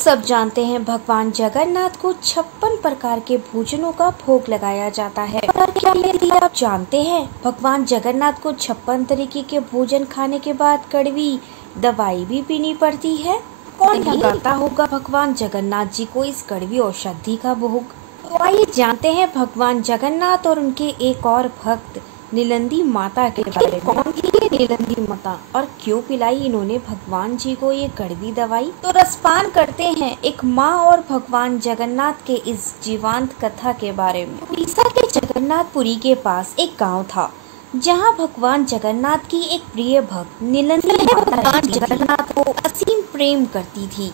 सब जानते हैं भगवान जगन्नाथ को 56 प्रकार के भोजनों का भोग लगाया जाता है। पर क्या यदि आप जानते हैं भगवान जगन्नाथ को 56 तरीके के भोजन खाने के बाद कड़वी दवाई भी पीनी पड़ती है। कौन लगाता होगा भगवान जगन्नाथ जी को इस कड़वी औषधि का भोग? तो आइए जानते हैं भगवान जगन्नाथ और उनके एक और भक्त नीलंदी माता के बारे में। कौन थी ये नीलंदी माता और क्यों पिलाई इन्होंने भगवान जी को ये कड़वी दवाई? तो रसपान करते हैं एक माँ और भगवान जगन्नाथ के इस जीवंत कथा के बारे में। उड़ीसा के जगन्नाथपुरी के पास एक गांव था जहां भगवान जगन्नाथ की एक प्रिय भक्त नीलंदी भगवान जगन्नाथ को असीम प्रेम करती थी।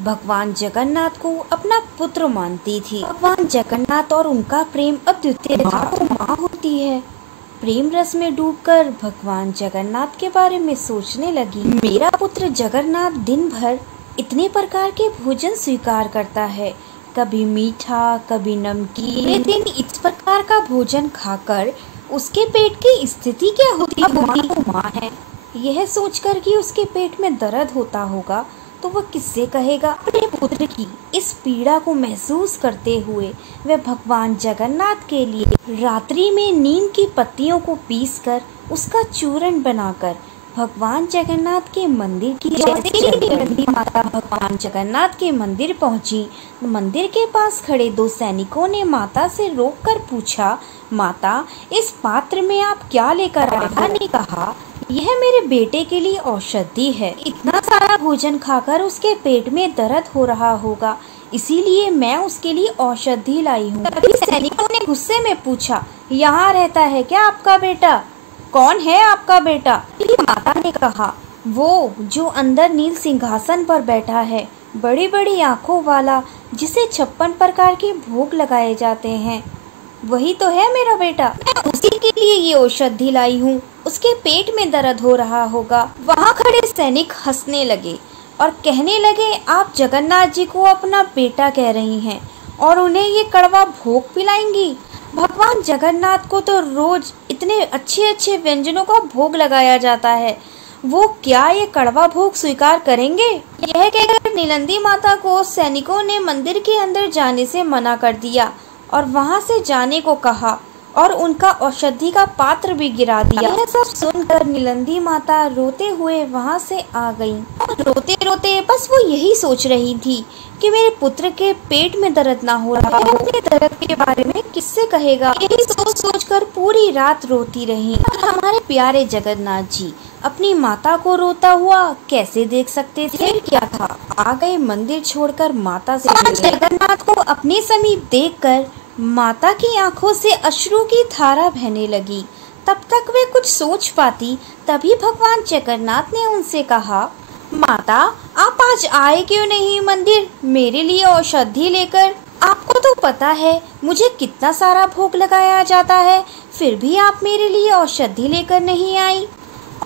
भगवान जगन्नाथ को अपना पुत्र मानती थी। भगवान जगन्नाथ और उनका प्रेम अद्वितीय माँ होती है। प्रेम रस में डूबकर भगवान जगन्नाथ के बारे में सोचने लगी। मेरा पुत्र जगन्नाथ दिन भर इतने प्रकार के भोजन स्वीकार करता है, कभी मीठा कभी नमकीन। दिन इस प्रकार का भोजन खाकर उसके पेट की स्थिति क्या होती माँ है। यह सोचकर कि उसके पेट में दर्द होता होगा तो वह किससे कहेगा। अपने पुत्र की इस पीड़ा को महसूस करते हुए वह भगवान जगन्नाथ के लिए रात्रि में नीम की पत्तियों को पीसकर उसका चूर्ण बनाकर भगवान जगन्नाथ के मंदिर की नीलंदी माता भगवान जगन्नाथ के मंदिर पहुंची। मंदिर के पास खड़े दो सैनिकों ने माता से रोककर पूछा, माता इस पात्र में आप क्या लेकर आए? माता ने कहा, यह मेरे बेटे के लिए औषधि है। इतना सारा भोजन खाकर उसके पेट में दर्द हो रहा होगा, इसीलिए मैं उसके लिए औषधि लाई हूँ। तभी सैनिकों ने गुस्से में पूछा, यहाँ रहता है क्या आपका बेटा? कौन है आपका बेटा? माता ने कहा, वो जो अंदर नील सिंहासन पर बैठा है, बड़ी बड़ी आँखों वाला, जिसे 56 प्रकार के भोग लगाए जाते हैं, वही तो है मेरा बेटा। मैं उसी के लिए ये औषधि लाई हूँ। उसके पेट में दर्द हो रहा होगा। वहाँ खड़े सैनिक हंसने लगे और कहने लगे, आप जगन्नाथ जी को अपना बेटा कह रही हैं और उन्हें ये कड़वा भोग पिलाएंगी? भगवान जगन्नाथ को तो रोज इतने अच्छे अच्छे व्यंजनों का भोग लगाया जाता है, वो क्या ये कड़वा भोग स्वीकार करेंगे? यह कहकर नीलंदी माता को सैनिकों ने मंदिर के अंदर जाने से मना कर दिया और वहां से जाने को कहा और उनका औषधि का पात्र भी गिरा दिया। यह सब सुनकर नीलंदी माता रोते हुए वहां से आ गई और रोते रोते बस वो यही सोच रही थी कि मेरे पुत्र के पेट में दर्द ना हो रहा हो, अपने दर्द के बारे में किससे कहेगा। यही सोच कर पूरी रात रोती रही। और हमारे प्यारे जगन्नाथ जी अपनी माता को रोता हुआ कैसे देख सकते थे? फिर क्या था, आ गए मंदिर छोड़कर माता से। जगन्नाथ को अपने समीप देखकर माता की आंखों से अश्रु की धारा बहने लगी। तब तक वे कुछ सोच पाती, तभी भगवान जगन्नाथ ने उनसे कहा, माता आप आज आए क्यों नहीं मंदिर मेरे लिए औषधि लेकर? आपको तो पता है मुझे कितना सारा भोग लगाया जाता है, फिर भी आप मेरे लिए औषधि लेकर नहीं आई।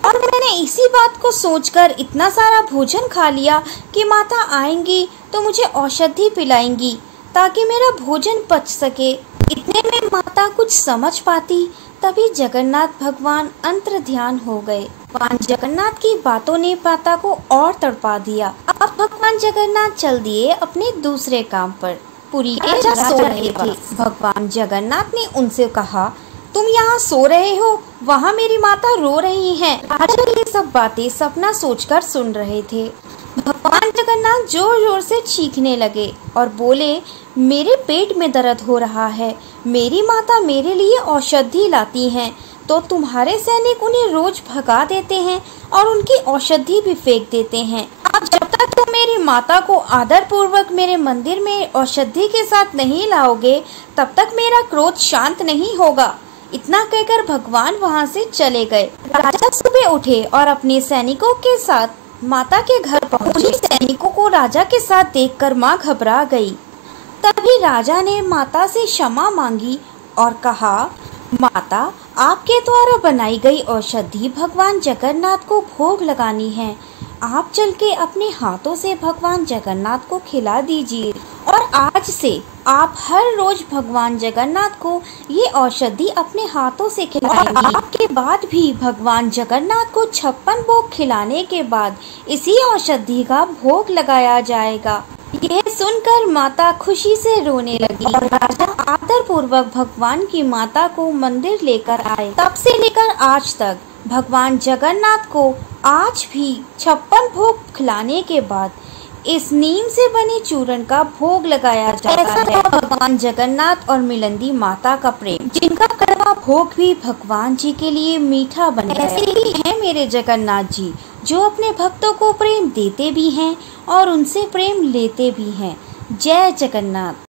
और मैंने इसी बात को सोचकर इतना सारा भोजन खा लिया कि माता आएंगी तो मुझे औषधि पिलाएंगी ताकि मेरा भोजन पच सके। इतने में माता कुछ समझ पाती, तभी जगन्नाथ भगवान अंतर ध्यान हो गए। भगवान जगन्नाथ की बातों ने माता को और तड़पा दिया। अब भगवान जगन्नाथ चल दिए अपने दूसरे काम पर। पुरी के राजा सो रहे थे। भगवान जगन्नाथ ने उनसे कहा, तुम यहाँ सो रहे हो, वहाँ मेरी माता रो रही हैं। राजा ये सब बातें सपना सोचकर सुन रहे थे। भगवान जगन्नाथ जोर जोर से चीखने लगे और बोले, मेरे पेट में दर्द हो रहा है, मेरी माता मेरे लिए औषधि लाती हैं, तो तुम्हारे सैनिक उन्हें रोज भगा देते हैं और उनकी औषधि भी फेंक देते हैं। अब जब तक तुम मेरी माता को आदर पूर्वक मेरे मंदिर में औषधि के साथ नहीं लाओगे, तब तक मेरा क्रोध शांत नहीं होगा। इतना कहकर भगवान वहाँ से चले गए। राजा सुबह उठे और अपने सैनिकों के साथ माता के घर पहुंचे। सैनिकों को राजा के साथ देखकर माँ घबरा गई। तभी राजा ने माता से क्षमा मांगी और कहा, माता आपके द्वारा बनाई गई औषधि भगवान जगन्नाथ को भोग लगानी है, आप चल के अपने हाथों से भगवान जगन्नाथ को खिला दीजिए और आज से आप हर रोज भगवान जगन्नाथ को ये औषधि अपने हाथों से खिलाएंगी। आपके बाद भी भगवान जगन्नाथ को 56 भोग खिलाने के बाद इसी औषधि का भोग लगाया जाएगा। यह सुनकर माता खुशी से रोने लगी। राजा आदर पूर्वक भगवान की माता को मंदिर लेकर आए। तब से लेकर आज तक भगवान जगन्नाथ को आज भी 56 भोग खिलाने के बाद इस नीम से बने चूर्ण का भोग लगाया जाता है। भगवान जगन्नाथ और मिलंदी माता का प्रेम, जिनका कड़वा भोग भी भगवान जी के लिए मीठा बन गया। ऐसे ही है मेरे जगन्नाथ जी, जो अपने भक्तों को प्रेम देते भी हैं और उनसे प्रेम लेते भी हैं। जय जगन्नाथ।